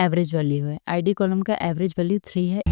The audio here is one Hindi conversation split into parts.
एवरेज वैल्यू है। आईडी कॉलम का एवरेज वैल्यू 3 है।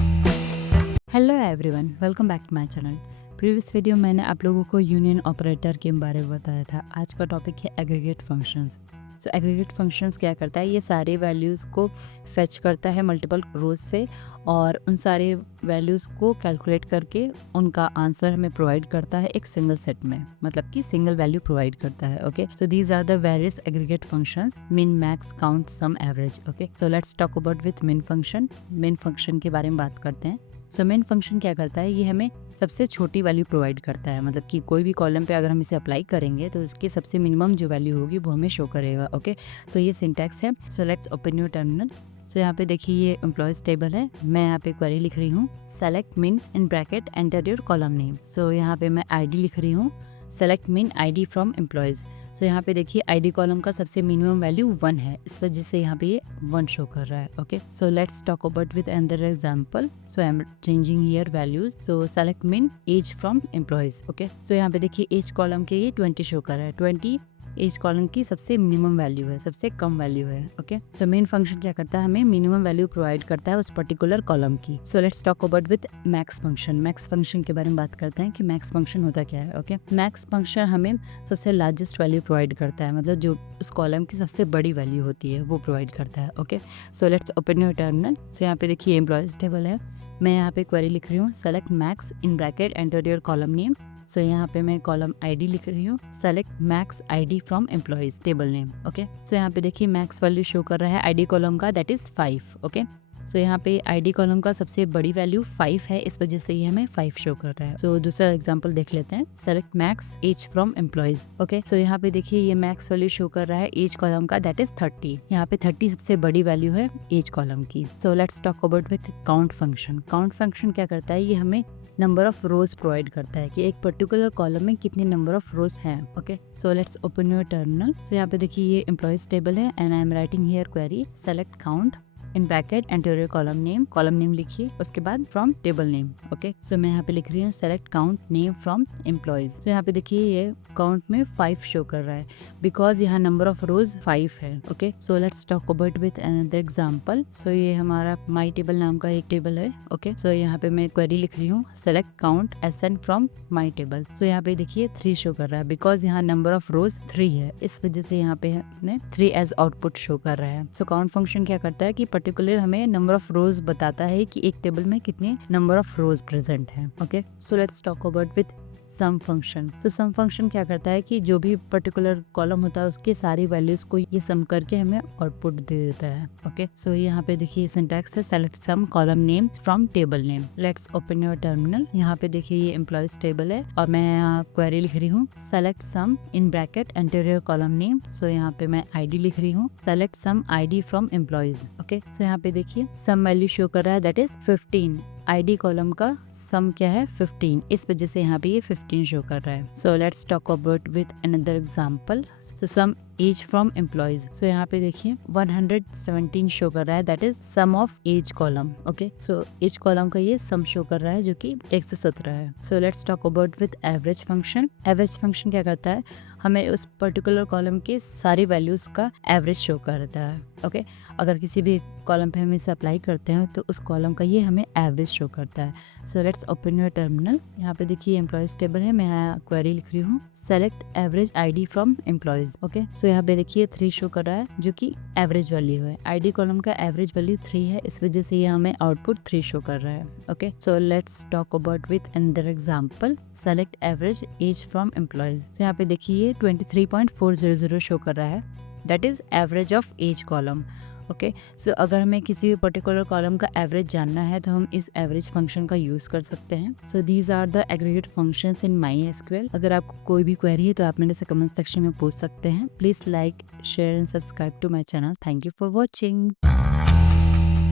Hello everyone, welcome back to my channel. Previous video मैंने आप लोगों को यूनियन ऑपरेटर के बारे में बताया था। आज का टॉपिक है एग्रीगेट फंक्शंस। सो एग्रीगेट फंक्शंस क्या करता है, ये सारे वैल्यूज़ को फेच करता है मल्टीपल रोज से और उन सारे वैल्यूज़ को कैलकुलेट करके उनका आंसर हमें प्रोवाइड करता है एक सिंगल सेट में, मतलब कि सिंगल वैल्यू प्रोवाइड करता है। Okay, so these are the various aggregate functions, min, max, count, sum, average. Okay, so let's talk about with min function. Min function के बारे में बात करते हैं। सो मेन फंक्शन क्या करता है, ये हमें सबसे छोटी वैल्यू प्रोवाइड करता है, मतलब कि कोई भी कॉलम पे अगर हम इसे अप्लाई करेंगे तो उसकी सबसे मिनिमम जो वैल्यू होगी वो हमें शो करेगा। ओके, सो ये सिंटैक्स है। So let's open your terminal. So यहाँ पे देखिए ये एम्प्लॉयज टेबल है। मैं यहाँ पे क्वेरी लिख रही हूँ, select min in bracket enter your column name. So यहाँ पे मैं आईडी लिख रही हूँ, सेलेक्ट मिन आईडी फ्रॉम एम्प्लॉयज। तो यहाँ पे देखिए आईडी कॉलम का सबसे मिनिमम वैल्यू 1 है, इस वजह से यहाँ पे ये 1 शो कर रहा है। Okay, so let's talk about with another example. So I am changing here values. So select मिन as from employees. Okay, so यहाँ पे देखिए एज कॉलम के ये 20 शो कर रहा है। 20 एज कॉलम की सबसे मिनिमम वैल्यू है, सबसे कम वैल्यू है। ओके, सो मेन फंक्शन क्या करता है, हमें मिनिमम वैल्यू प्रोवाइड करता है उस पर्टिकुलर कॉलम की। सो let's talk about with max function. Max function के बारे में बात करते हैं कि मैक्स फंक्शन होता क्या है। ओके, मैक्स फंक्शन हमें सबसे लार्जेस्ट वैल्यू प्रोवाइड करता है, मतलब जो उस कॉलम की सबसे बड़ी वैल्यू होती है वो प्रोवाइड करता है। Okay, so let's open your terminal. So यहाँ पे देखिए एम्प्लॉयज टेबल है। मैं यहाँ पे क्वेरी लिख रही हूँ, select max in bracket enter your column name. So यहाँ पे मैं कॉलम आईडी लिख रही हूँ, select max ID from employees table name. Okay, so यहाँ पे देखिए मैक्स वैल्यू शो कर रहा है आईडी कॉलम का, दैट इज 5। ओके, सो यहाँ पे आईडी कॉलम का सबसे बड़ी वैल्यू 5 है, इस वजह से ये हमें 5 शो कर रहा है। सो दूसरा एग्जांपल देख लेते हैं, select max age from employees. Okay, so यहाँ पे देखिए ये मैक्स वैल्यू शो कर रहा है एज कॉलम का, दैट इज 30। यहाँ पे 30 सबसे बड़ी वैल्यू है एज कॉलम की। सो let's talk about with count function. Count function क्या करता है, ये हमें नंबर ऑफ रोज प्रोवाइड करता है कि एक पर्टिकुलर कॉलम में कितने नंबर ऑफ रोज हैं। Okay, so let's open your terminal. So यहाँ पे देखिए ये एम्प्लॉयज टेबल है and I am writing here query, select count in bracket enter your column name लिखिए, उसके बाद from table name. Okay, so मैं यहाँ पे लिख रही हूँ select count name from employees. तो यहाँ पे देखिए ये काउंट में 5 शो कर रहा है बिकॉज यहाँ नंबर ऑफ रोज 5 है। Okay, so let's talk about with another example. So ये हमारा माई टेबल नाम का एक टेबल है। ओके, सो यहाँ पे मैं क्वेरी लिख रही हूँ, select count SN from my table. So यहाँ पे देखिए 3 शो कर रहा है बिकॉज यहाँ नंबर ऑफ रोज 3 है, इस वजह से यहाँ पे हमने 3 एज आउटपुट शो कर रहा है। सो काउंट फंक्शन क्या करता है कि पर्टिकुलर हमें नंबर ऑफ रोज बताता है कि एक टेबल में कितने नंबर ऑफ रोज प्रेजेंट है। Okay, so let's talk about with sum function. So sum function क्या करता है कि जो भी पर्टिकुलर कॉलम होता है उसके सारी वैल्यूज को ये सम करके हमें आउटपुट दे देता है। ओके, सो यहाँ पे देखिए सिंटैक्स है, select sum column name from table name. Let's open your terminal. यहाँ पे देखिए ये एम्प्लॉयज टेबल है और मैं यहाँ क्वेरी लिख रही हूँ, select sum in bracket enter your column name. So यहाँ पे मैं आईडी लिख रही हूँ, select sum ID from employees. Okay, so यहाँ पे देखिए सम वैल्यू शो कर रहा है, दैट इज 15। आईडी कॉलम का सम क्या है 15, इस वजह से यहाँ पे ये 15 शो कर रहा है। So let's talk about with another example. So sum age from employees. So यहाँ पे देखिए 117 शो कर रहा है, that is sum of age column. Okay, so age column का ये सम शो कर रहा है जो कि 117 है। So let's talk about with average function. Average function क्या करता है, हमें उस पर्टिकुलर कॉलम के सारी वैल्यूज का एवरेज शो करता है। ओके, अगर किसी भी कॉलम पे हम इसे अप्लाई करते हैं तो उस कॉलम का ये हमें एवरेज शो करता है। So let's open your terminal. यहाँ पे देखिए एम्प्लॉयज टेबल है, मैं यहाँ क्वेरी लिख रही हूँ, select average ID from employees. Okay, so यहाँ पे देखिए 3 शो कर रहा है जो कि एवरेज वैल्यू है। आईडी कॉलम का एवरेज वैल्यू 3 है, इस वजह से ये हमें आउटपुट 3 शो कर रहा है। Okay, so let's talk about with another example, select average age from employees. तो यहाँ पे देखिए 23.400 शो कर रहा है, that is average of age column. Okay, so अगर हमें किसी भी पर्टिकुलर कॉलम का एवरेज जानना है तो हम इस एवरेज फंक्शन का यूज कर सकते हैं। So these are the aggregate functions in MySQL. अगर आपको कोई भी क्वेरी है तो आप मेरे से कमेंट सेक्शन में पूछ सकते हैं। Please like, share and subscribe to my channel. Thank you for watching.